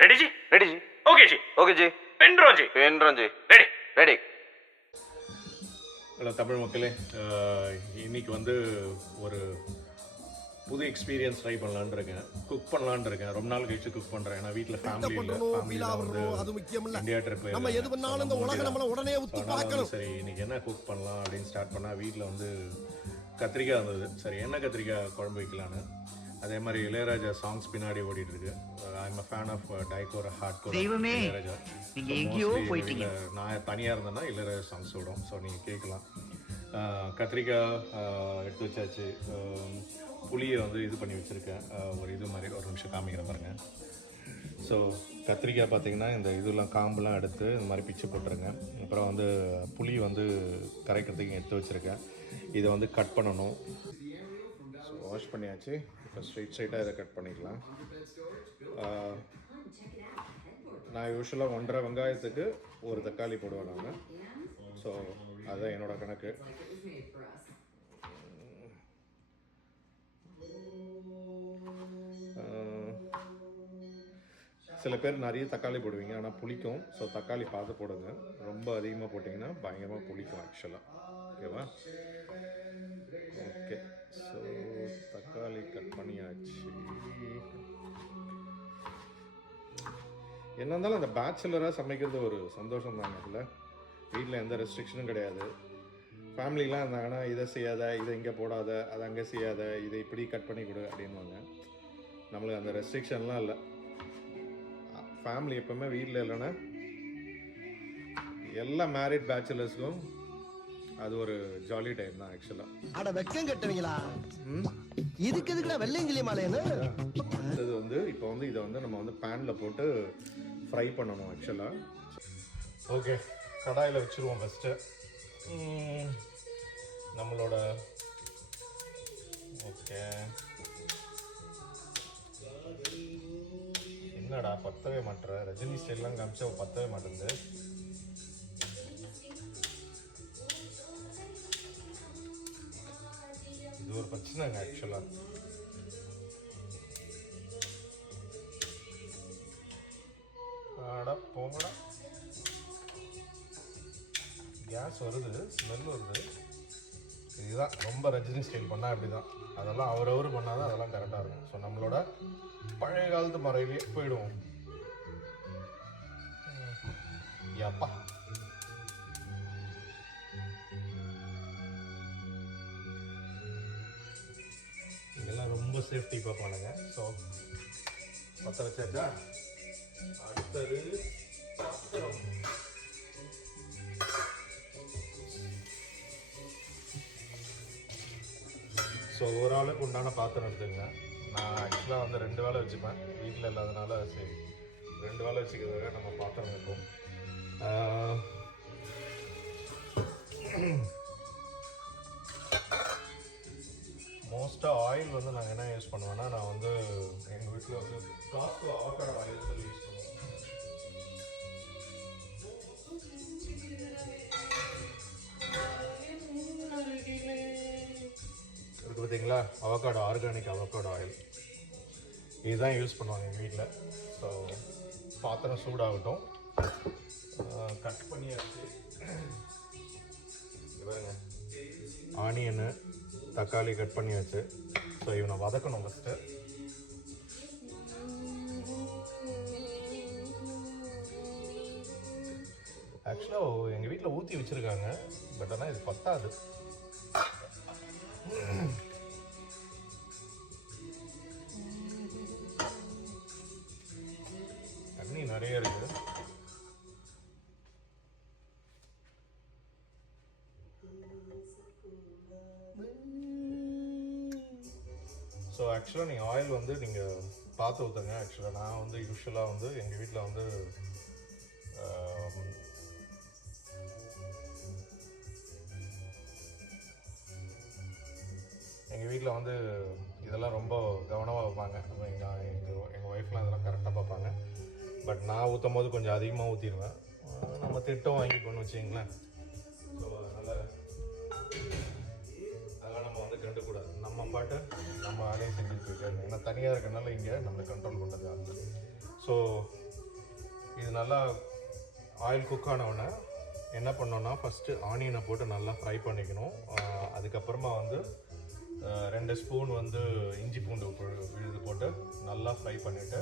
Ready जी? Ready जी. Okay जी. Okay जी. Pen जी. Pen जी. Ready. Ready. Hello Tamil மக்களே, இன்னைக்கு வந்து ஒரு புது எக்ஸ்பீரியன்ஸ் ட்ரை பண்ணலான்னு இருக்கேன். குக் பண்ணலான்னு இருக்கேன். ரொம்ப நாள் கழிச்சு குக் பண்ணுறேன். ஏன்னா வீட்டில் ஃபேமிலி இல்லை. இந்தியா ட்ரிப் சரி இன்னைக்கு என்ன குக் பண்ணலாம் அப்படின்னு ஸ்டார்ட் பண்ணால் வீட்டில் வந்து கத்திரிக்காய் இருந்தது. சரி என்ன கத்திரிக்காய் குழம்பு வைக்கலான்னு. அதே மாதிரி இளையராஜா சாங்ஸ் பின்னாடி ஓடிட்டு இருக்கு. I am fan of die core hardcore Ilaiyaraaja. நான் தனியாக இருந்தேன்னா இளையராஜா சாங்ஸ் ஓடும். ஸோ நீங்கள் கேட்கலாம். கத்திரிக்காய் எடுத்து வச்சாச்சு. புளியை வந்து இது பண்ணி வச்சுருக்கேன். ஒரு இது மாதிரி ஒரு நிமிஷம் காமிக்கிற பாருங்க. ஸோ கத்திரிக்காய் பார்த்தீங்கன்னா இந்த இதெல்லாம் காம்பெலாம் எடுத்து இந்த மாதிரி பிச்சு போட்டுருங்க. அப்புறம் வந்து புளி வந்து கரைக்கிறதுக்கு எடுத்து வச்சுருக்கேன். இதை வந்து கட் பண்ணணும். ஸோ வாஷ் பண்ணியாச்சு. இப்போ ஸ்ட்ரைட்டாக இதை கட் பண்ணிக்கலாம். நான் யூஸ்வலாக 1.5 வெங்காயத்துக்கு ஒரு தக்காளி போடுவேன் நான். ஸோ அதுதான் என்னோட கணக்கு. சில பேர் நிறைய தக்காளி போடுவீங்க, ஆனால் புளிக்கும். ஸோ தக்காளி பார்த்து போடுங்க. ரொம்ப அதிகமாக போட்டிங்கன்னா பயங்கரமாக புளிக்கும் ஆக்சுவலாக. ஓகேவா? ஓகே. ஸோ தக்காளி கட் பண்ணியாச்சு. என்ன இருந்தாலும் அந்த பேச்சுலராக சமைக்கிறது ஒரு சந்தோஷம் தாங்க. இல்லை வீட்டில் எந்த ரெஸ்ட்ரிக்ஷனும் கிடையாது. ஃபேமிலிலாம் இருந்தாங்கன்னா இதை செய்யாத, இதை இங்கே போடாத, அதை அங்கே செய்யாத, இதை இப்படி கட் பண்ணி கொடு அப்படின்வாங்க. நம்மளுக்கு அந்த ரெஸ்ட்ரிக்ஷன்லாம் இல்லை. ஃபேமிலி எப்பவுமே வீட்டில் இல்லைன்னா எல்லா மேரிட் பேச்சுலர்ஸ்க்கும் அது ஒரு ஜாலி டைம் தான் ஆக்சுவலாக. அட வெக்கம் கட்டுவீங்களா? இதுக்கு எதுக்குடா வெள்ளையங்கிலி மாலைன்னு? இது வந்து இப்போ வந்து இதை வந்து நம்ம வந்து பேனில் போட்டு ஃப்ரை பண்ணணும் ஆக்சுவலாக. ஓகே, கடாயில் வச்சுருவோம் ஃபஸ்ட்டு. நம்மளோட ஓகே என்னடா பத்தவே மாட்டுற? ரஜினி ஸ்டைல்லாம் காமிச்சா பத்தவே மாட்டேங்குது. இது ஒரு பிரச்சனைங்க ஆக்சுவலாக. ஆடா போங்கடா. கேஸ் வருது, ஸ்மெல் வருது. இதுதான் ரொம்ப ரஜினி ஸ்டைல் பண்ணால் அப்படி தான். அதெல்லாம் அவரவர் பண்ணால் தான் அதெல்லாம் கரெக்டாக இருக்கும். ஸோ நம்மளோட பழைய காலத்து முறையிலே போயிடுவோம். அப்பா இதெல்லாம் ரொம்ப சேஃப்டி பார்ப்பானுங்க. ஸோ பற்ற வச்சாச்சா? அடுத்தது ஸோ ஒரு ஆளுக்கு உண்டான பாத்திரம் எடுத்துங்க. நான் ஆக்சுவலாக வந்து 2 வேளை வச்சுப்பேன். வீட்டில் இல்லாதனால சரி 2 வேளை வச்சுக்கிறதுக்காக நம்ம பாத்திரம் வைப்போம். மோஸ்ட்டாக ஆயில் வந்து நாங்கள் என்ன யூஸ் பண்ணுவேன்னா, நான் வந்து எங்கள் வீட்டில் வந்து டாஸ்கோ அவகாடோ ஆயில் சொல்லி யூஸ் பண்ணுவேன். இருக்கு பார்த்தீங்களா, அவகாடோ, ஆர்கானிக் அவகாடோ ஆயில். இதுதான் யூஸ் பண்ணுவாங்க எங்கள் வீட்டில். ஸோ பாத்திரம் சூடாகட்டும். கட் பண்ணியாச்சு. பாருங்க, ஆனியனு தக்காளி கட் பண்ணியாச்சு. ஸோ இவனை வதக்கணும் ஃபஸ்ட்டு. ஆக்சுவலாக எங்கள் வீட்டில் ஊற்றி வச்சுருக்காங்க. பட் ஆனால் இது பத்தாது. தண்ணி நிறைய இருக்குது. ஸோ ஆக்சுவலாக நீங்கள் ஆயில் வந்து நீங்கள் பார்த்து ஊற்றுங்க. ஆக்சுவலாக நான் வந்து யூஸ்வலாக வந்து எங்கள் வீட்டில் வந்து எங்கள் வீட்டில் வந்து இதெல்லாம் ரொம்ப கவனமாக வைப்பாங்க. எங்கள் ஒய்ஃப்லாம் இதெல்லாம் கரெக்டாக பார்ப்பாங்க. பட் நான் ஊற்றும் போது கொஞ்சம் அதிகமாக ஊற்றிடுவேன். நம்ம திட்டம் வாங்கிக்கணும்னு வச்சிங்களேன். ஸோ அதனால் அதெல்லாம் நம்ம வந்து கண்டுக்கூடாது. நம்ம பாட்டு நம்ம வேலையை செஞ்சுட்டு இருக்காங்க. ஏன்னா தனியாக இருக்கிறனால இங்கே நம்மளை கண்ட்ரோல் பண்ணுறது. ஸோ இது நல்லா ஆயில் குக் ஆனவுடனே என்ன பண்ணோன்னா ஃபஸ்ட்டு ஆனியனை போட்டு நல்லா ஃப்ரை பண்ணிக்கணும். அதுக்கப்புறமா வந்து 2 ஸ்பூன் வந்து இஞ்சி பூண்டு விழுது போட்டு நல்லா ஃப்ரை பண்ணிவிட்டு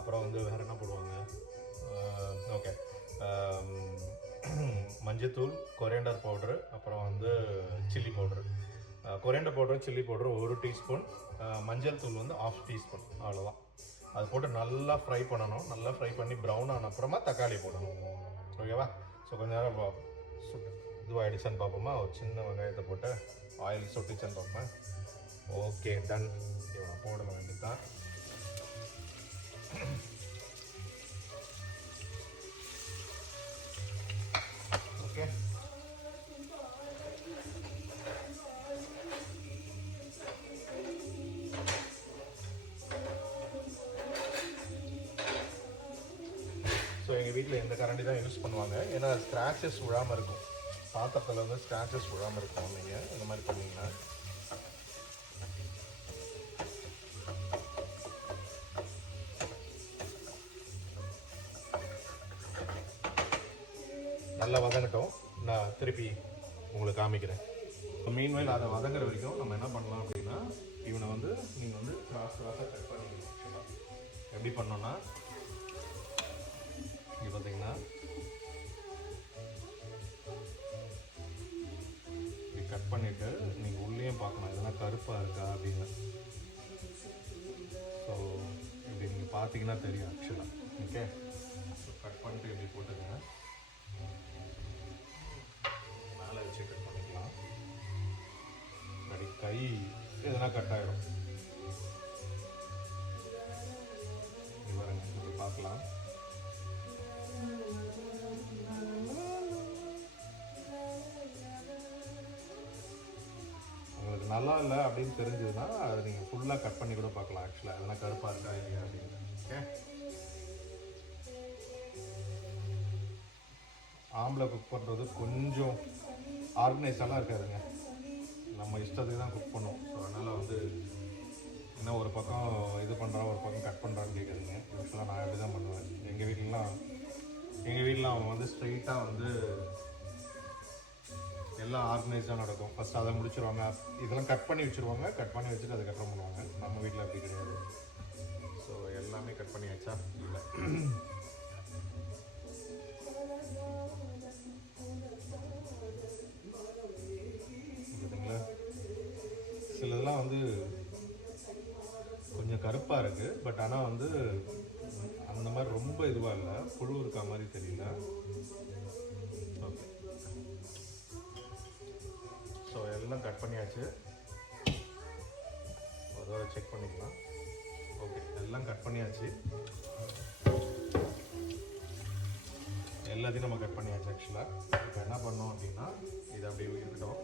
அப்புறம் வந்து வேறு என்ன போடுவாங்க, ஓகே, மஞ்சத்தூள், கொரியண்டர் பவுட்ரு, அப்புறம் வந்து chilli powder. Coriander powder, chilli powder 1 teaspoon, மஞ்சள் தூள் வந்து 1/2 டீஸ்பூன், அவ்வளோதான். அது போட்டு நல்லா ஃப்ரை பண்ணணும். நல்லா ஃப்ரை பண்ணி ப்ரௌன் ஆன அப்புறமா தக்காளி போடணும். ஓகேவா? ஸோ கொஞ்ச நேரம் இதுவாகிடுச்சான்னு பார்ப்போமா. ஒரு சின்ன வெங்காயத்தை போட்டு ஆயில் சொட்டுச்சான்னு பார்ப்பேன். Okay, done. இவனை போட வேண்டியதுதான். ஓகே, ஸோ எங்கள் வீட்டில் இந்த கரண்டி தான் யூஸ் பண்ணுவாங்க. ஏன்னா ஸ்க்ராச்சஸ் விழாமல் இருக்கும். பாத்திரத்தில் வந்து ஸ்க்ராச்சஸ் விழாமல் இருக்கும். நீங்கள் இந்த மாதிரி பண்ணிங்கன்னா நல்லா வதங்கட்டும். நான் திருப்பி உங்களுக்கு காமிக்கிறேன். மீன்வெயில் அதை வதங்குற வரைக்கும் நம்ம என்ன பண்ணலாம் அப்படின்னா, இவனை வந்து நீங்கள் வந்து கிராஸாக கட் பண்ணிக்கணும். எப்படி பண்ணோன்னா, இங்கே பார்த்தீங்கன்னா இப்படி கட் பண்ணிவிட்டு நீங்கள் உள்ளேயும் பார்க்கணும் எதனா கருப்பாக இருக்கா அப்படின்னு. ஸோ இப்படி நீங்கள் பார்த்தீங்கன்னா தெரியும் ஆக்சுவலாக. ஓகே, ஸோ கட் பண்ணிட்டு இப்படி போட்டுக்கங்க. மேலே வச்சு கட் பண்ணிக்கலாம். அப்படி கை எதனா கட் ஆகிடும். இவருங்க இப்படி பார்க்கலாம். உங்களுக்கு நல்லா இல்லை அப்படின்னு தெரிஞ்சதுன்னா அதை நீங்கள் ஃபுல்லாக கட் பண்ணி கூட பார்க்கலாம். ஆக்சுவலாக எதனா கருப்பாக இருக்கா இல்லையா அப்படின்னு. ஓகே, ஆம்பளை குக் பண்ணுறது கொஞ்சம் ஆர்கனைஸெல்லாம் இருக்காதுங்க. நம்ம இஷ்டத்துக்கு தான் குக் பண்ணுவோம். ஸோ அதனால் வந்து என்ன ஒரு பக்கம் இது பண்ணுறா ஒரு பக்கம் கட் பண்ணுறான்னு கேட்குறீங்க. யூஸ்வலாக நான் எப்படி தான் பண்ணுவேன். எங்கள் வீட்டிலலாம் அவங்க வந்து ஸ்ட்ரெயிட்டாக வந்து எல்லாம் ஆர்கனைஸாக நடக்கும். ஃபஸ்ட் அதை முடிச்சிருவாங்க, இதெல்லாம் கட் பண்ணி வச்சுருவாங்க. கட் பண்ணி வச்சுட்டு அதுக்கப்புறம் பண்ணுவாங்க. நம்ம வீட்டில் அப்படி கிடையாது. ஸோ எல்லாமே கட் பண்ணி வச்சா இல்லை. பார்த்தீங்களா, சிலதெல்லாம் வந்து கொஞ்சம் கருப்பாக இருக்குது. பட் ஆனால் வந்து அந்த மாதிரி ரொம்ப இதுவாக இல்லை, புழு இருக்கா மாதிரி தெரியல. ஓகே, ஸோ எல்லாம் கட் பண்ணியாச்சு. அதோட செக் பண்ணிக்கலாம். ஓகே, எல்லாம் கட் பண்ணியாச்சு. எல்லாத்தையும் நம்ம கட் பண்ணியாச்சு. ஆக்சுவலாக இப்போ என்ன பண்ணோம் அப்படின்னா, இது அப்படி இருக்கட்டும்.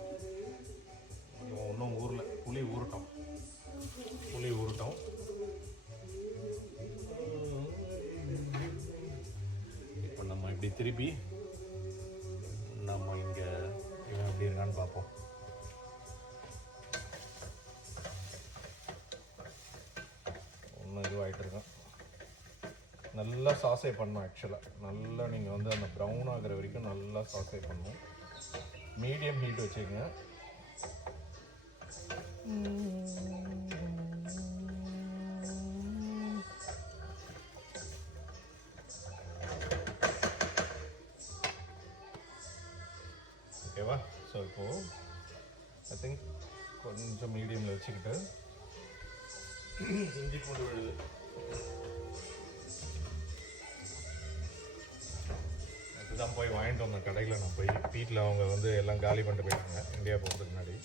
இன்னும் புளி ஊறட்டும். இப்போ நம்ம இப்படி திருப்பி நம்ம இங்கே இவன் எப்படி இருக்கான்னு பார்ப்போம். ஒன்றும் இதுவாகிட்டு இருக்கோம். நல்லா சாசை பண்ணணும். ஆக்சுவலாக நல்லா நீங்கள் வந்து அந்த ப்ரௌன் ஆகிற வரைக்கும் நல்லா சாசை பண்ணணும். மீடியம் ஹீட் வச்சுக்கங்க. ஓகேவா? ஸோ இப்போது ஐ திங்க் கொஞ்சம் மீடியமில் வச்சுக்கிட்டு இஞ்சி பூண்டு விழுது இதுதான் போய் வாங்கிட்டு வந்தேன் கடையில். நான் போய் வீட்டில் அவங்க வந்து எல்லாம் காலி பண்ணிட்டு போயிட்டாங்க இந்தியா போகிறதுக்கு முன்னாடி.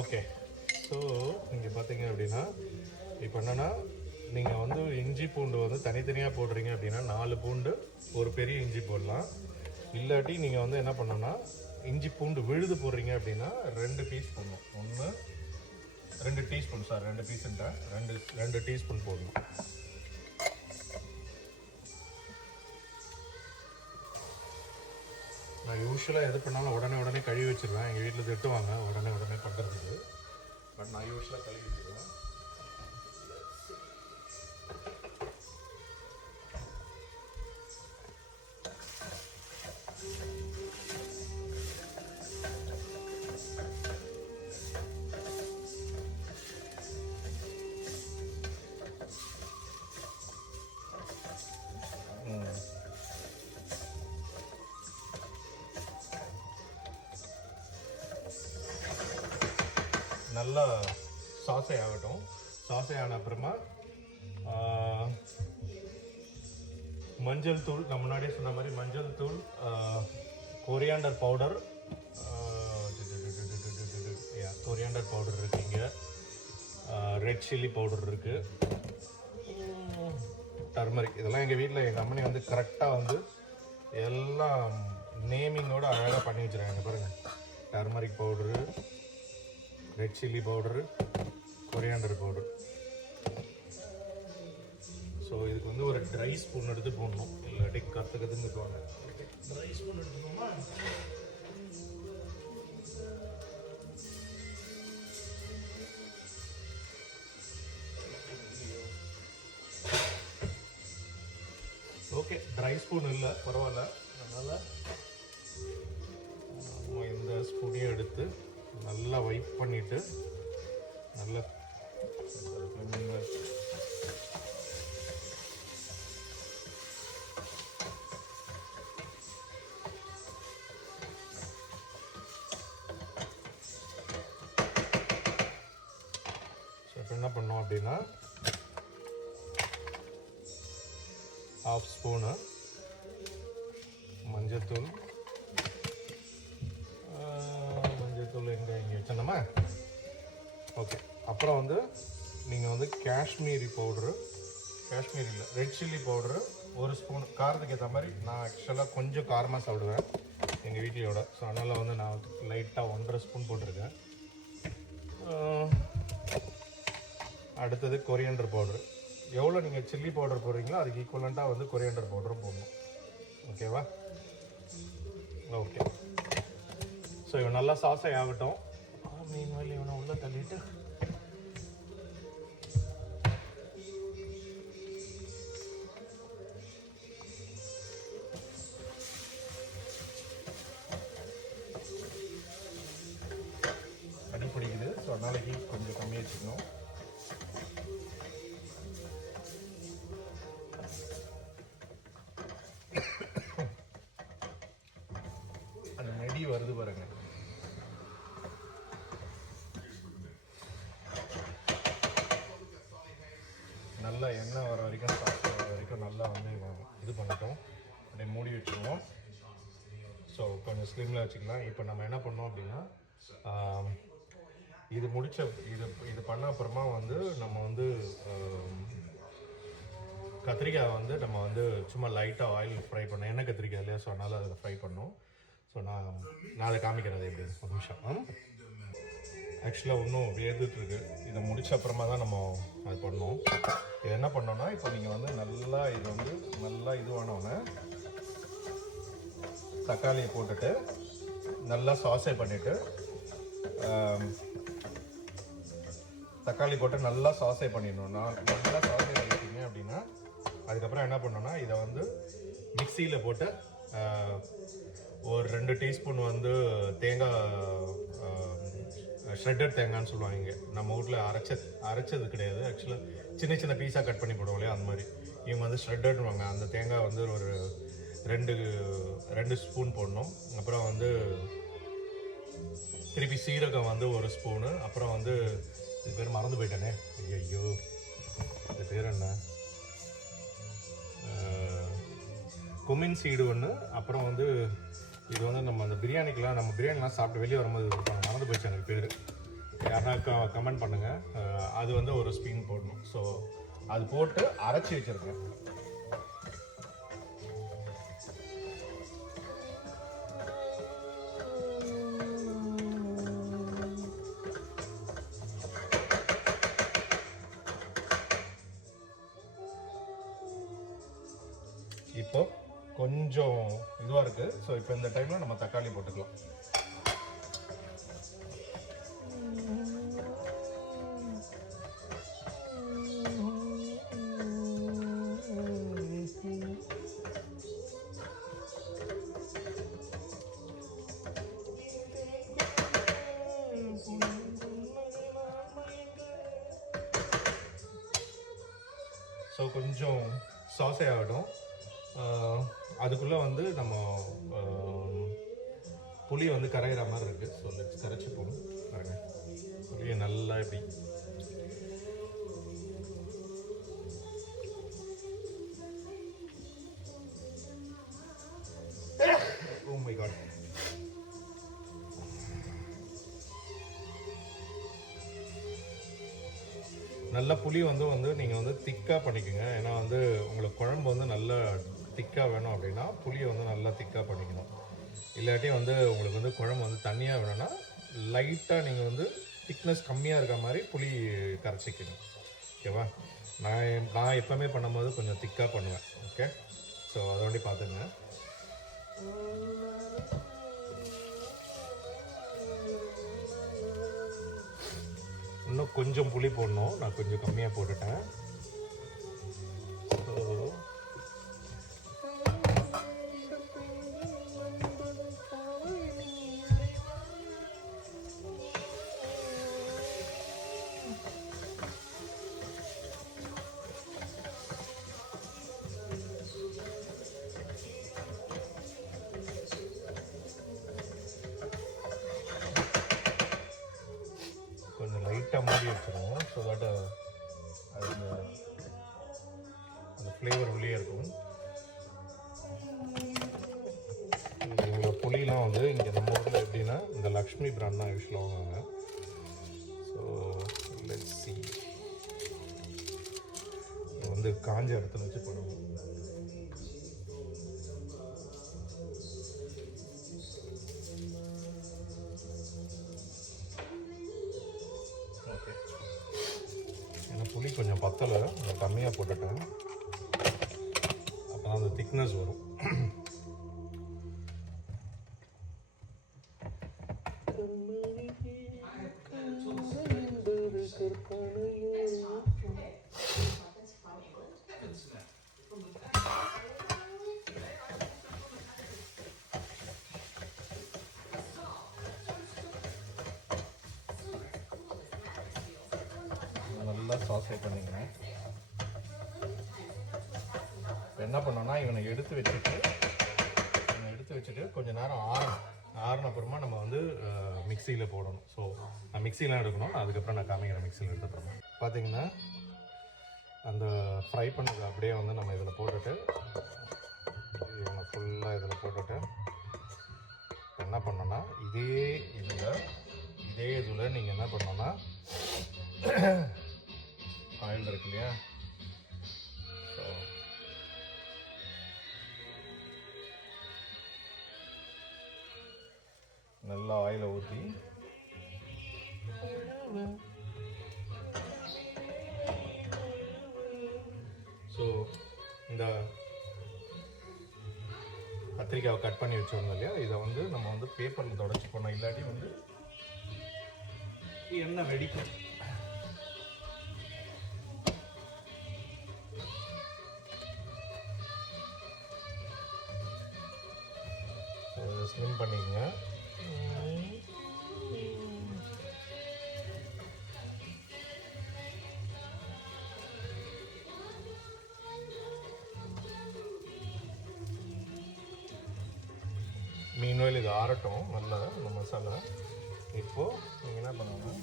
ஓகே, ஸோ இங்கே பார்த்தீங்க அப்படின்னா இப்போ என்னென்னா, நீங்கள் வந்து இஞ்சி பூண்டு வந்து தனித்தனியாக போடுறீங்க அப்படின்னா 4 பூண்டு ஒரு பெரிய இஞ்சி போடலாம். இல்லாட்டி நீங்கள் வந்து என்ன பண்ணணும்னா, இஞ்சி பூண்டு விழுது போடுறீங்க அப்படின்னா 2 பீஸ் போடணும். 1 2 டீஸ்பூன் சார், 2 பீஸுன்ட்டா 2 டீஸ்பூன் போடணும். நான் யூஸ்வலாக எது பண்ணாலும் உடனே கழுவி வச்சுருவேன். எங்கள் வீட்டில் திட்டுவாங்க உடனே பண்ணுறதுக்கு. பட் நான் யூஸ்வலாக கழுவி வச்சுருவேன். நல்லா சாசை ஆகட்டும். சாசை ஆன அப்புறமா மஞ்சள் தூள், நான் முன்னாடியே சொன்ன மாதிரி மஞ்சள் தூள், கொரியாண்டர் பவுடர், கொரியாண்டர் பவுடர் இருக்குங்க, ரெட் சில்லி பவுடர் இருக்குது, டர்மரிக். இதெல்லாம் எங்கள் வீட்டில் எங்கள் அம்மனி வந்து கரெக்டாக வந்து எல்லாம் நேமிங்கோடு அழகாக பண்ணி வச்சுருக்காங்க. பாருங்கள், turmeric powder, red chilli powder, coriander powder. So இதுக்கு வந்து ஒரு ட்ரை ஸ்பூன் எடுத்து போடணும், இல்லாட்டி கற்றுக்கத்துன்னு இருக்குவாங்க. ட்ரை ஸ்பூன் எடுத்துக்கோமா. ஓகே, ட்ரை ஸ்பூன் இல்லை, பரவாயில்ல. அதனால் இந்த ஸ்பூனையும் எடுத்து நல்லா வைப் பண்ணிவிட்டு நல்லா இப்போ என்ன பண்ணோம் அப்படின்னா, 1/2 ஸ்பூனு மஞ்சத்தூள், இங்கே வச்சோம்மா. ஓகே, அப்புறம் வந்து நீங்கள் வந்து காஷ்மீரி பவுட்ரு, காஷ்மீரி இல்லை, ரெட் சில்லி பவுட்ரு 1 ஸ்பூன், காரத்துக்கு ஏற்ற மாதிரி. நான் ஆக்சுவலாக கொஞ்சம் காரமாக சாப்பிடுவேன் எங்கள் வீட்லையோட. ஸோ அதனால் வந்து நான் லைட்டாக 1.5 ஸ்பூன் போட்டிருக்கேன். அடுத்தது கொரியாண்டர் பவுட்ரு. எவ்வளோ நீங்கள் சில்லி பவுடர் போடுறீங்களோ அதுக்கு ஈக்குவலண்ட்டாக வந்து கொரியாண்டர் பவுடரும் போடணும். ஓகேவா? ஓகே, ஸோ இவன் நல்லா சாஸை ஆகட்டும். மீன் வயல் இவனை உள்ள தள்ளிட்டு அடி பிடிக்குது. ஸோ அதனால ஹீட் கொஞ்சம் கம்மியாக வச்சுக்கணும். அந்த நெடி வருது பாருங்க. நல்லா எண்ணெய் வர வரைக்கும், சாப்பிட்டு வர வரைக்கும் நல்லா வந்து இது பண்ணிட்டோம். அப்படியே மூடி வச்சுருவோம். ஸோ கொஞ்சம் ஸ்லிம்மில் வச்சுக்கலாம். இப்போ நம்ம என்ன பண்ணோம் அப்படின்னா, இது இது பண்ண அப்புறமா வந்து நம்ம வந்து கத்திரிக்காய் வந்து நம்ம வந்து சும்மா லைட்டாக ஆயில் ஃப்ரை பண்ணோம். எண்ணெய் கத்திரிக்காய் இல்லையா, ஸோ அதனால் அதில் ஃப்ரை பண்ணோம். ஸோ நான் அதை காமிக்கிறேன். அது எப்படி, ஒரு நிமிஷம். ஆக்சுவலாக இன்னும் வேர்ந்துட்டுருக்கு. இதை முடிச்ச அப்புறமா தான் நம்ம அது பண்ணோம். இது என்ன பண்ணோன்னா, இப்போ நீங்கள் வந்து நல்லா இது வந்து நல்லா இதுவானோன்னே தக்காளியை போட்டுட்டு நல்லா சாஸே பண்ணிவிட்டு, தக்காளி போட்டு நல்லா சாஸே பண்ணிடணும். நல்லா சாஸே பண்ணிட்டீங்க அப்படின்னா அதுக்கப்புறம் என்ன பண்ணோன்னா, இதை வந்து மிக்சியில் போட்டு ஒரு 2 டீஸ்பூன் வந்து தேங்காய், ஷ்ரெட்டட் தேங்காய்னு சொல்லுவாங்க இங்கே. நம்ம வீட்டில் அரைச்சது கிடையாது. ஆக்சுவலாக சின்ன சின்ன பீஸாக கட் பண்ணி போடுவோம் இல்லையா, அந்த மாதிரி. இவங்க வந்து ஷ்ரெட்டட்வாங்க. அந்த தேங்காய் வந்து ஒரு 2 ஸ்பூன் போடணும். அப்புறம் வந்து திருப்பி சீரகம் வந்து 1 ஸ்பூனு. அப்புறம் வந்து இது பேர் மறந்து போயிட்டேனே, ஐயோ இது பேர் என்ன, குமின் சீடு 1. அப்புறம் வந்து இது வந்து நம்ம அந்த பிரியாணிலாம் சாப்பிட்டு வெளியே வரும்போது இருப்பாங்க, மறந்து போயிடுச்சு எனக்கு பேர். யாருன்னா கமெண்ட் பண்ணுங்கள். அது வந்து 1 ஸ்பூன் போடணும். ஸோ அது போட்டு அரைச்சி வச்சுருக்கேன். இப்போது கொஞ்சம் இதுவாக இருக்குது. ஸோ இப்போ இந்த டைமில் நம்ம தக்காளி போட்டுக்கலாம். ஸோ கொஞ்சம் சாஸே ஆகட்டும். அதுக்குள்ளே வந்து நம்ம புளி வந்து கரைகிற மாதிரி இருக்குது. ஸோ லெட்ஸ் கரைச்சி போடும் பாருங்க. புளியை நல்லா இப்படி ஓ மை காட். நல்ல புளி வந்து நீங்கள் வந்து திக்காக பண்ணிக்கோங்க. ஏன்னா வந்து உங்களுக்கு குழம்பு வந்து நல்லா திக்காக வேணும் அப்படின்னா புளியை வந்து நல்லா திக்காக பண்ணிக்கணும். இல்லாட்டி வந்து உங்களுக்கு வந்து குழம்பு வந்து தண்ணியாக வேணும்னா லைட்டாக நீங்கள் வந்து திக்னஸ் கம்மியாக இருக்க மாதிரி புளி கரைச்சிக்கணும். ஓகேவா? நான் எப்போவுமே பண்ணும்போது கொஞ்சம் திக்காக பண்ணுவேன். ஓகே, ஸோ அதை வேண்டி பார்த்துங்க. இன்னும் கொஞ்சம் புளி போடணும். நான் கொஞ்சம் கம்மியாக போட்டுட்டேன். கொஞ்சம் லைட்டாக மூடி வச்சுருவோம். ஸோ தட் அது அந்த ஃப்ளேவர் உள்ளே இருக்கும். இங்கே புளிலாம் வந்து இங்கே நம்ம ஊரில் எப்படின்னா இந்த லக்ஷ்மி பிராண்ட் தான் யூஸ்வலாக வாங்குவாங்க. So let's see. வந்து காஞ்ச இடத்துல வச்சு பண்ணுவோம். ஓகே, ஏன்னா புளி கொஞ்சம் பத்தலை, நான் கம்மியாக போட்டுட்டேன். அப்போ அந்த திக்னஸ் வரும். நல்லா சாஸே பண்ணிங்க. என்ன பண்ணோன்னா இவனை எடுத்து வச்சுட்டு கொஞ்சம் நேரம் ஆறின அப்புறமா நம்ம வந்து மிக்சியில் போடணும். ஸோ நான் மிக்சிலாம் எடுக்கணும். அதுக்கப்புறம் நான் காமிக்கிறேன் மிக்சியில் எடுத்துக்கிறோம். பார்த்தீங்கன்னா அந்த ஃப்ரை பண்ணது அப்படியே வந்து நம்ம இதில் போட்டுட்டு இவனை ஃபுல்லாக இதில் போட்டுட்டு என்ன பண்ணோன்னா இதே இதில் நீங்கள் என்ன பண்ணோன்னா ஆயில் இருக்கு இல்லையா, ஸோ நல்லா ஆயிலை ஊற்றி ஸோ இந்த கத்திரிக்காவை கட் பண்ணி வச்சோம் இல்லையா, இதை வந்து நம்ம வந்து பேப்பரில் தொடச்சி போனோம். இல்லாட்டி வந்து எண்ணெய் வெடிக்கும். ஸ்லிம் பண்ணிக்கங்க. மீன்வெயில் இது ஆறட்டும் நல்லா இந்த மசாலா. இப்போது நீங்கள் என்ன பண்ணணும்,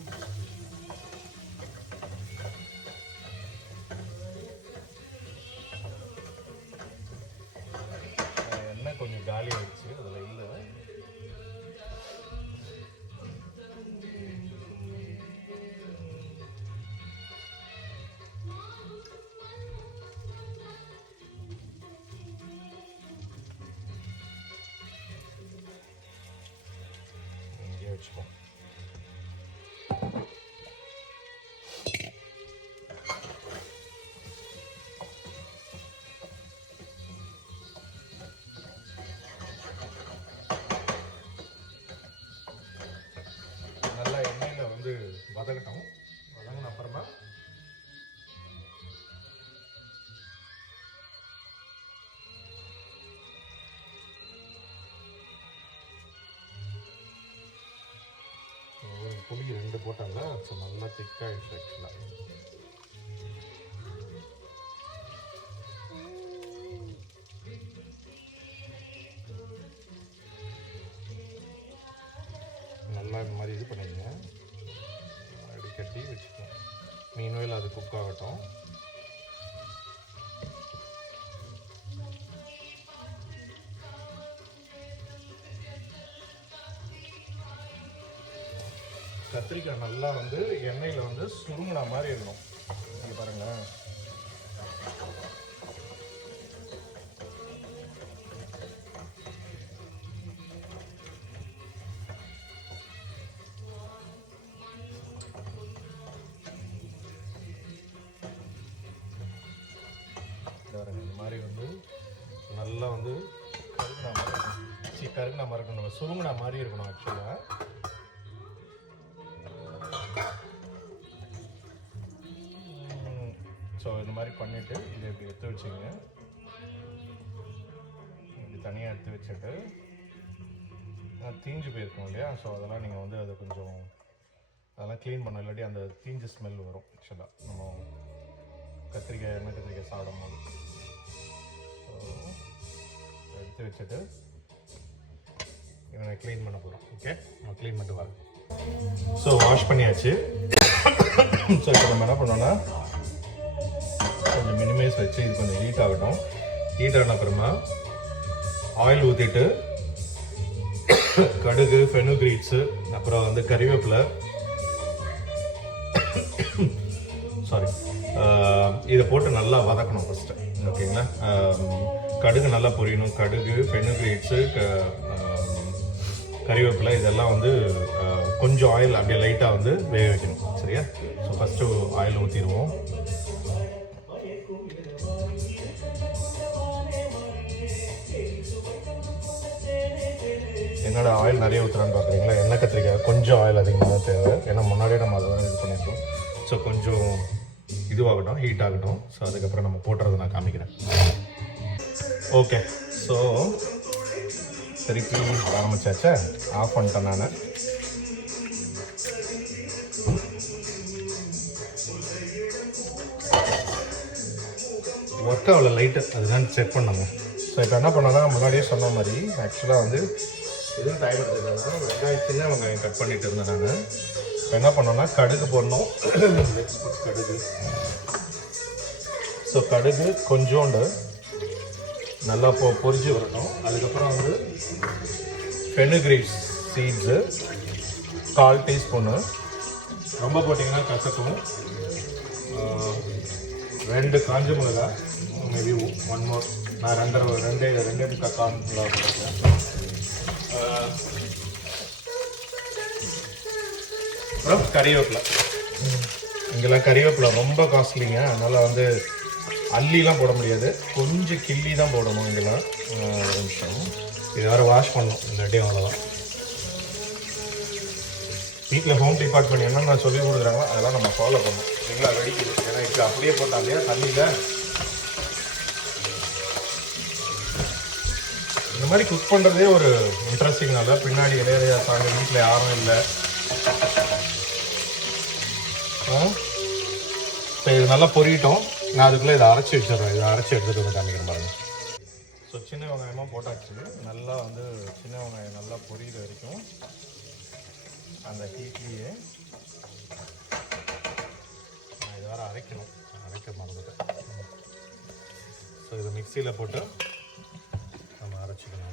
எண்ணெய் கொஞ்சம் காலி ஆயிடுச்சு, அதில் இல்லை. இங்கே வச்சுப்போம். வதக்கட்டும். வதங்கின அப்புறமா புளி 2 போட்டாங்க. ஸோ நல்லா திக்காகிடுச்சு ஆக்சுவலாக. நல்லா இந்த மாதிரி இது பண்ணிடுங்க. அடிக்கட்டி வச்சுக்கோங்க. மீன்வேல் அது குக் ஆகட்டும். கத்திரிக்காய் நல்லா வந்து எண்ணெயில் வந்து சுருங்கின மாதிரி இருக்கணும். இங்கே பாருங்களேன். இந்த மாதிரி வந்து நல்லா வந்து கருகின மாதிரி இருக்கணும், சுருங்கின மாதிரி இருக்கணும் ஆக்சுவலாக. ஸோ இந்த மாதிரி பண்ணிவிட்டு இதை இப்படி எடுத்து வச்சுங்க. இப்படி தனியாக எடுத்து வச்சுட்டு தீஞ்சு போயிருக்கோம் இல்லையா? ஸோ அதெல்லாம் நீங்கள் வந்து அதை கொஞ்சம் அதெல்லாம் க்ளீன் பண்ண, இல்லாட்டி அந்த தீஞ்சு ஸ்மெல் வரும் ஆக்சுவலாக நம்ம கத்திரிக்காய் எண்ணெய் கத்திரிக்காய் சாப்பிடும் போது. ஸோ எடுத்து வச்சுட்டு இவனை க்ளீன் பண்ண போகிறோம். ஓகே, நம்ம க்ளீன் பண்ணிட்டு வரேன். ஸோ வாஷ் பண்ணியாச்சு. ஸோ இப்போ நம்ம என்ன பண்ணோன்னா கொஞ்சம் மினிமைஸ் வச்சு இது கொஞ்சம் ஹீட் ஆகட்டும். ஹீட் ஆன அப்புறமா ஆயில் ஊற்றிட்டு கடுகு, ஃபெனுக்ரீட்ஸு, அப்புறம் வந்து கறிவேப்பிலை, சாரி, இதை போட்டு நல்லா வதக்கணும் ஃபஸ்ட்டு. ஓகேங்களா? கடுகு நல்லா பொரியணும். கடுகு, ஃபெனுக்ரீட்ஸு, கறிவேப்பிலை இதெல்லாம் வந்து கொஞ்சம் ஆயில் அப்படியே லைட்டாக வந்து வேக வைக்கணும். சரியா? ஸோ ஃபஸ்ட்டு ஆயில் ஊற்றிடுவோம். என்னோட ஆயில் நிறைய ஊற்றுறான்னு பார்க்குறீங்களா? எண்ணெய் கத்திரிக்காய் கொஞ்சம் ஆயில் அதிகமாக தான் தேவை. ஏன்னா முன்னாடியே நம்ம அதை இது பண்ணியிருக்கோம். ஸோ கொஞ்சம் இதுவாகட்டும், ஹீட் ஆகட்டும். ஸோ அதுக்கப்புறம் நம்ம போட்டுறதை நான் காமிக்கிறேன். ஓகே, ஸோ திருப்பி ஆரம்பிச்சாச்சா? ஆஃப் பண்ணிட்டேன் நான். ஒர்க் ஆகல லைட்டு, அதுதான் செக் பண்ணாங்க. ஸோ இப்போ என்ன பண்ணோன்னா முன்னாடியே சொன்ன மாதிரி ஆக்சுவலாக வந்து எதுவும் டைம் எடுத்துக்கலாம். வெங்காயம், சின்ன வெங்காயம் கட் பண்ணிட்டு இருந்தேன் நான். இப்போ என்ன பண்ணோன்னா கடுகு போடணும். கடுகு, ஸோ கடுகு கொஞ்சோண்டு நல்லா பொரிஞ்சு வரணும். அதுக்கப்புறம் வந்து ஃபெனுக்ரீட் சீட்ஸு 1/4 டீஸ்பூனு. ரொம்ப போட்டிங்கன்னா கசக்கும். 2 காஞ்ச மிளகாய், மேபி 1 மோர். நான் 2 காஞ்ச மிளகாய் போட்டிருக்கேன். அப்புறம் கறிவேப்பிலை. இங்கெல்லாம் கறிவேப்பிலை ரொம்ப காஸ்ட்லிங்க. அதனால் வந்து அள்ளிலாம் போட முடியாது, கொஞ்சம் கிள்ளி தான் போடணும் இங்கெல்லாம். ஒரு நிமிஷம், இது வேறு வாஷ் பண்ணணும் இல்லாட்டி அவ்வளோதான். வீட்டில் ஹோம் டிபார்ட்மெண்ட் என்னென்ன சொல்லி கொடுக்குறாங்களோ அதெல்லாம் நம்ம ஃபாலோ பண்ணணும். சரிங்களா? வெடிக்குது, ஏன்னா இப்போ அப்படியே போட்டால் இல்லையா தண்ணியில். இந்த மாதிரி குக் பண்ணுறதே ஒரு இன்ட்ரெஸ்டிங்னால. பின்னாடி இளையராஜா சாங் வீட்டில் யாரும் இல்லை. இப்போ இது நல்லா பொரியட்டும். நான் அதுக்குள்ளே இதை அரைச்சி வச்சிடுறேன். இதை அரைச்சி எடுத்துகிட்டு வந்து காமிக்கிறேன் பாருங்கள். ஸோ சின்ன வெங்காயமாக போட்டாச்சு. நல்லா வந்து சின்ன வெங்காயம் நல்லா பொரியிற வரைக்கும் அந்த ஹீட்லேயே நான் இதை வேறு அரைக்க மறந்துட்டேன். ஸோ இதை மிக்சியில் போட்டு நம்ம அரைச்சிக்கணும்.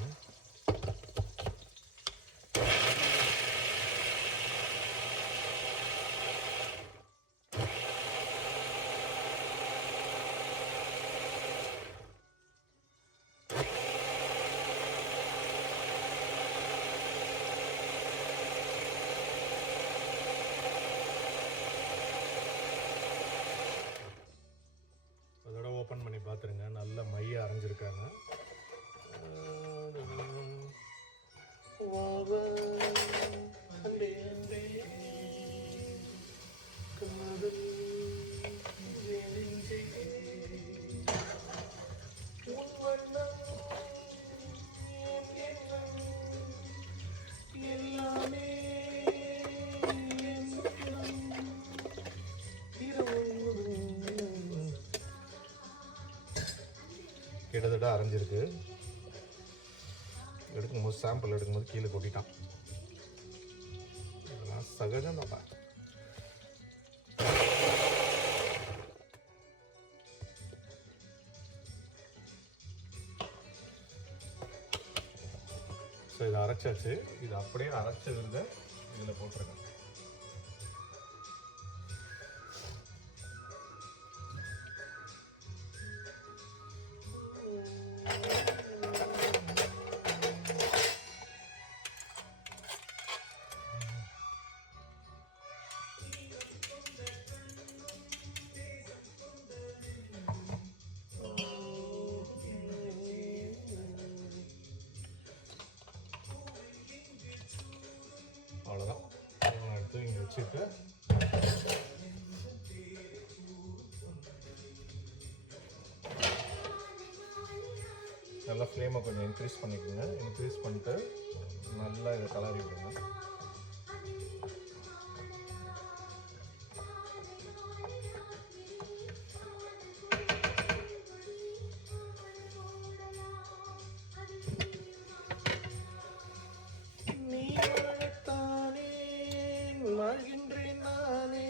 ஓப்பன் பண்ணி பார்த்துருங்க. நல்ல மைய அரைஞ்சிருக்காங்க. கிட்டத்தட்ட அரைஞ்சிருக்கு. எடுக்கும்போது சாம்பிள் எடுக்கும்போது கீழே கொட்டிட்டான். இதெல்லாம் சகஜம் தான்ப்பா. ஸோ இதை அரைச்சாச்சு. இது அப்படியே அரைச்ச விருதை இதில் போட்டிருக்கேன். அவ்வளோதான். எடுத்து இங்கே வச்சுட்டு நல்லா ஃப்ளேமை கொஞ்சம் இன்க்ரீஸ் பண்ணிக்கோங்க. இன்க்ரீஸ் பண்ணிட்டு நல்லா இதை கலரி விடுங்க. வாழ்கின்றேன் நானே.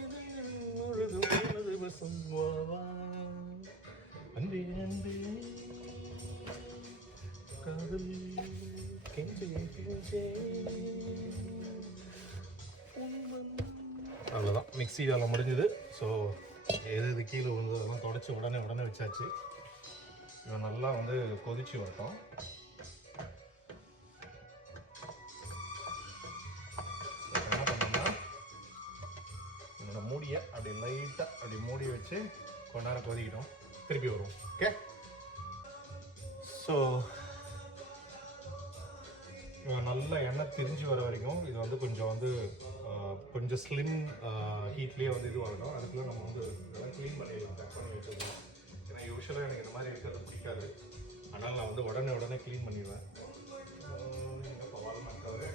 இது முழுது வசம்வாவா. அன்பே அன்பே காதல் கெஞ்சே கெஞ்சே. அவ்வளோதான், மிக்ஸி வேலை முடிஞ்சுது. ஸோ எது கீழே விழுந்ததெல்லாம் தொடச்சி உடனே வச்சாச்சு. இவன் நல்லா வந்து கொதிச்சு வரட்டும். என்ன பண்ணோம்னா என்னோட மூடியை அப்படி லைட்டாக அப்படி மூடி வச்சு கொஞ்ச நேரம் கொதிக்கிட்டோம். திருப்பி வரும். ஓகே. ஸோ நல்லா எண்ணெய் திரிஞ்சு வர வரைக்கும் இது வந்து கொஞ்சம் ஸ்லிம் ஹீட்லேயே வந்து இது வரணும். அதுக்குள்ளே நம்ம வந்து இதெல்லாம் க்ளீன் பண்ணிடலாம். கட் பண்ணி வச்சுருக்கோம். ஏன்னா யூஸ்வலாக எனக்கு இந்த மாதிரி இருக்கிறது பிடிக்காது. அதனால் நான் வந்து உடனே க்ளீன் பண்ணிடுவேன். இப்போ வால்மார்க்காவே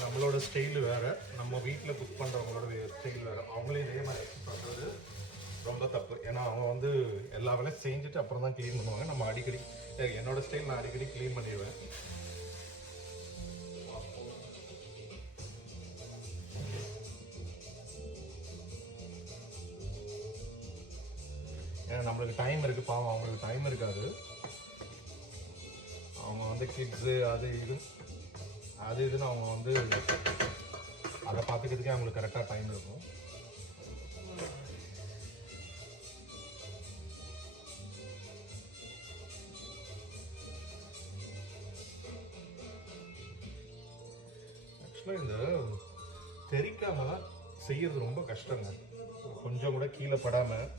நம்மளோட ஸ்டைல் வேறு, நம்ம வீட்டில் குக் பண்ணுறவங்களோட ஸ்டைல் வேறு. அவங்களே இதே மாதிரி பண்ணுறது ரொம்ப தப்பு. ஏன்னா அவங்க வந்து எல்லா வேலையும் செஞ்சுட்டு அப்புறம் தான் க்ளீன் பண்ணுவாங்க. நம்ம அடிக்கடி என்னோடய ஸ்டைல் நான் அடிக்கடி க்ளீன் பண்ணிடுவேன். ஏன்னா நம்மளுக்கு டைம் இருக்குது, பாவம் அவங்களுக்கு டைம் இருக்காது. அவங்க வந்து கிட்ஸு அது இதுன்னு அவங்க வந்து அதை பார்த்துக்கிறதுக்கே அவங்களுக்கு கரெக்டாக டைம் இருக்கும். ஆக்சுவலாக இந்த தெரிக்காமலாம் செய்யறது ரொம்ப கஷ்டங்க. கொஞ்சம் கூட கீழே படாமல்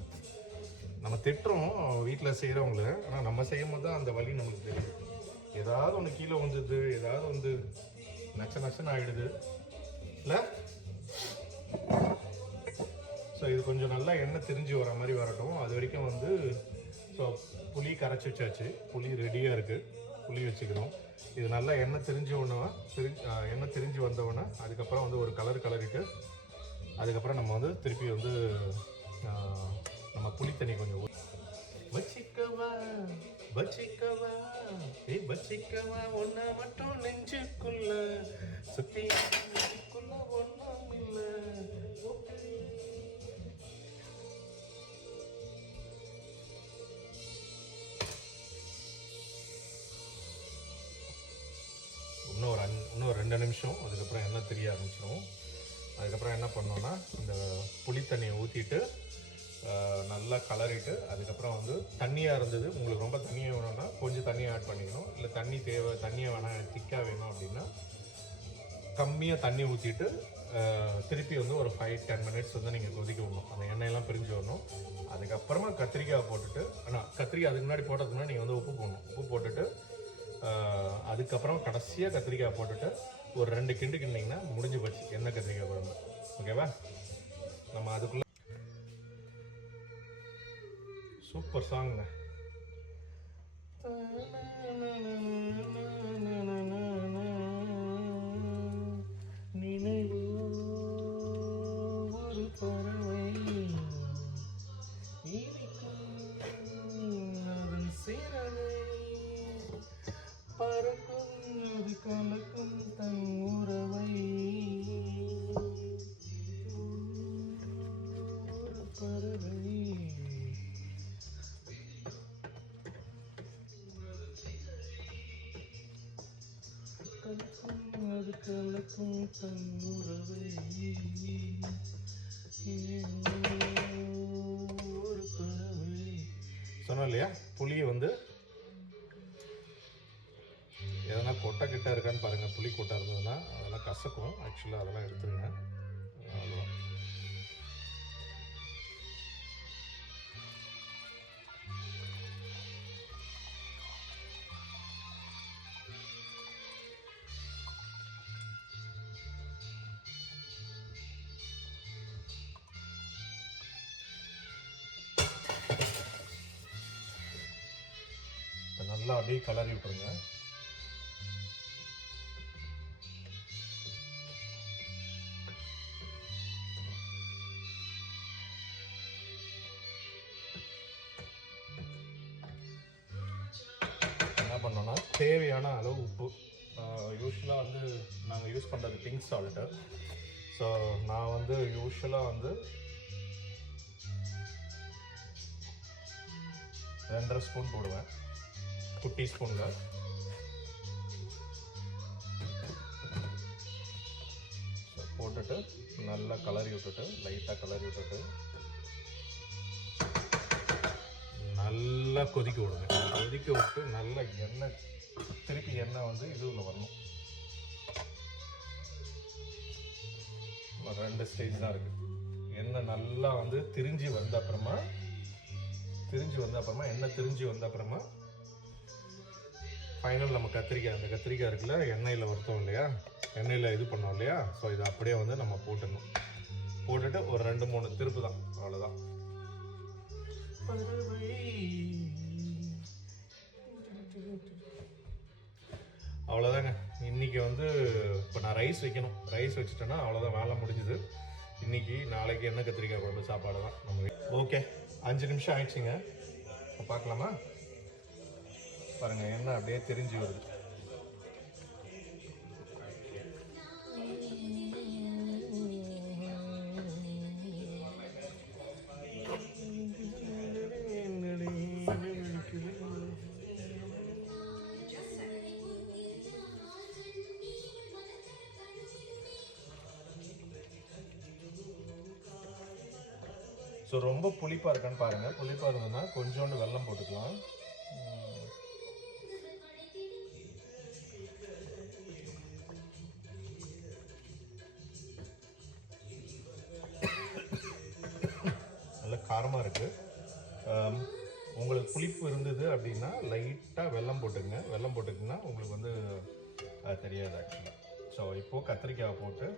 நம்ம திட்டுறோம் வீட்டில் செய்கிறவங்கள. ஆனால் நம்ம செய்யும் போது தான் அந்த வலி நமக்கு தெரியும். ஏதாவது ஒன்று கீழே வந்துடுது, ஏதாவது வந்து நச்சன்னு ஆகிடுது இல்லை. ஸோ இது கொஞ்சம் நல்லா எண்ணெய் திரிஞ்சு வர மாதிரி வரட்டும். அது வரைக்கும் வந்து ஸோ புளி கரைச்சி வச்சாச்சு. புளி ரெடியாக இருக்குது. புளி வச்சுக்கணும். இது நல்லா எண்ணெய் திரிஞ்சு வந்தோடனே அதுக்கப்புறம் வந்து ஒரு கலரிட்டு அதுக்கப்புறம் நம்ம வந்து திருப்பி வந்து நம்ம புளி தண்ணி கொஞ்சம் வச்சிக்கவா ஒன்றை மட்டும் நெஞ்சுக்குள்ள சுத்தி ஒன்றும் இல்லை. இன்னும் 2 நிமிஷம். அதுக்கப்புறம் எண்ணெய் தெரிய ஆரம்பிச்சிடும். அதுக்கப்புறம் என்ன பண்ணோன்னா இந்த புளி தண்ணியை ஊற்றிட்டு நல்லா நல்லா கலரிட்டு அதுக்கப்புறம் வந்து தண்ணியாக இருந்தது, உங்களுக்கு ரொம்ப தண்ணியாக வேணும்னா கொஞ்சம் தண்ணியை ஆட் பண்ணிக்கணும். இல்லை தண்ணி தேவை, தண்ணியை வேணாம் திக்காக வேணும் அப்படின்னா கம்மியாக தண்ணி ஊற்றிட்டு திருப்பி வந்து ஒரு 5-10 மினிட்ஸ் வந்து நீங்கள் கொதிக்க விடணும். அந்த எண்ணெயெல்லாம் பிரிஞ்சு வரணும். அதுக்கப்புறமா கத்திரிக்காய் போட்டுட்டு, ஆனால் கத்திரிக்காய் அதுக்கு முன்னாடி போட்டதுக்கு முன்னாடி நீங்கள் வந்து உப்பு போடணும். உப்பு போட்டுட்டு அதுக்கப்புறம் கடைசியாக கத்திரிக்காய் போட்டுட்டு ஒரு 2 கிண்டு கிண்டிங்கன்னா முடிஞ்சு போச்சு எண்ணெய் கத்திரிக்காய் குழம்பு. ஓகேவா? நம்ம அதுக்குள்ளே சூப்பர் சாங்ண்ணே. நினைவு ஒரு பறவை அதன் சிறகை பறக்கும், அது கலக்கும் தன் உறவை ஒரு பறவை. அது கலக்கும் தன் உறவை ஒரு பறவை. சொன்னோம் இல்லையா, புளியை வந்து எதனா கொட்டை கிட்ட இருக்கான்னு பாருங்க. புளி கொட்டை இருந்ததுன்னா அதெல்லாம் கசக்கும். ஆக்சுவலாக அதெல்லாம் எடுத்துருங்க. அவ்வளோதான். நல்லா அப்படியே கலரி விட்டுருங்க. என்ன பண்ணோன்னா தேவையான அளவு உப்பு. யூஸ்வலாக வந்து நாங்கள் யூஸ் பண்ணுறது பிங்க் சால்ட்டு. ஸோ நான் வந்து யூஸ்வலாக வந்து 2.5 ஸ்பூன் போடுவேன், குட்டி ஸ்பூனில். போட்டுட்டு நல்லா கலரி விட்டுட்டு, லைட்டாக கலரி விட்டுட்டு நல்லா கொதிக்க விடுங்க. கொதிக்க விட்டு நல்லா எண்ணெய், திருப்பி எண்ணெய் வந்து இதுல வரணும். 2 ஸ்டேஜ் தான் இருக்குது. எண்ணெய் நல்லா வந்து திரிஞ்சு வந்த அப்புறமா எண்ணெய் திரிஞ்சு வந்த அப்புறமா ஃபைனல் நம்ம கத்திரிக்காய், அந்த கத்திரிக்காய் இருக்குல்ல, எண்ணெயில் வறுத்தோம் இல்லையா, எண்ணெயில் இது பண்ணோம் இல்லையா, ஸோ இதை அப்படியே வந்து நம்ம போட்டுடணும். போட்டுட்டு ஒரு 2-3 திருப்பு தான், அவ்வளோதான். அவ்வளோதாங்க. இன்றைக்கி வந்து இப்போ நான் ரைஸ் வைக்கணும். ரைஸ் வச்சுட்டேன்னா அவ்வளோதான், வேலை முடிஞ்சுது இன்றைக்கி. நாளைக்கு எண்ணெய் கத்திரிக்காய் குழம்பு சாப்பாடு தான் நம்ம. ஓகே, 5 நிமிஷம் ஆயிடுச்சுங்க. இப்போ பார்க்கலாமா? பாருங்கள், எண்ணெய் அப்படியே தெரிஞ்சு வருது. ஸோ ரொம்ப புளிப்பாக இருக்கான்னு பாருங்கள். புளிப்பாக இருந்ததுன்னா கொஞ்சோண்டு வெல்லம் போட்டுக்கலாம். நல்ல காரமாக இருக்குது. உங்களுக்கு புளிப்பு இருந்தது அப்படின்னா லைட்டாக வெல்லம் போட்டுங்க. வெல்லம் போட்டுக்கிங்கன்னா உங்களுக்கு வந்து அது தெரியாது ஆக்சுவலாக. ஸோ இப்போது கத்திரிக்காய் போட்டு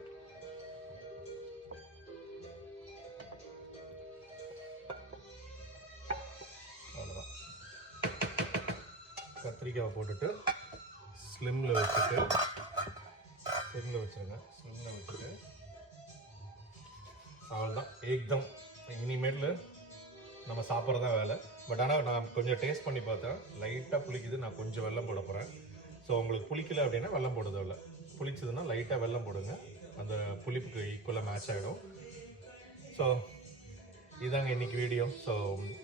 கத்திரிக்காவை போட்டுட்டு ஸ்லிம்மில் வச்சுட்டு அவ்வளோதான், ஏக்தம். இனிமேல் நம்ம சாப்பிட்றதா வேலை. பட் ஆனால் நான் கொஞ்சம் டேஸ்ட் பண்ணி பார்த்தேன், லைட்டாக புளிக்குது. நான் கொஞ்சம் வெல்லம் போட போகிறேன். ஸோ உங்களுக்கு புளிக்கல அப்படின்னா வெல்லம் போடுறது இல்லை, புளிச்சதுன்னா லைட்டாக வெல்லம் போடுங்க. அந்த புளிப்புக்கு ஈக்குவலாக மேட்ச் ஆகிடும். ஸோ இதாங்க இன்றைக்கி வீடியோ. ஸோ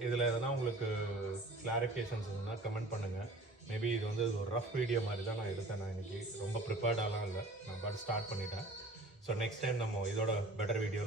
இதில் எதனா உங்களுக்கு கிளாரிஃபிகேஷன்ஸ் இருந்ததுன்னா கமெண்ட் பண்ணுங்கள். மேபி இது வந்து ஒரு ரஃப் வீடியோ மாதிரி தான் நான் எடுத்தேன். நான் இன்றைக்கி ரொம்ப ப்ரிப்பேர்டாலாம் இல்லை, நான் பாட்டு ஸ்டார்ட் பண்ணிட்டேன். ஸோ நெக்ஸ்ட் டைம் நம்ம இதோட பெட்டர் வீடியோ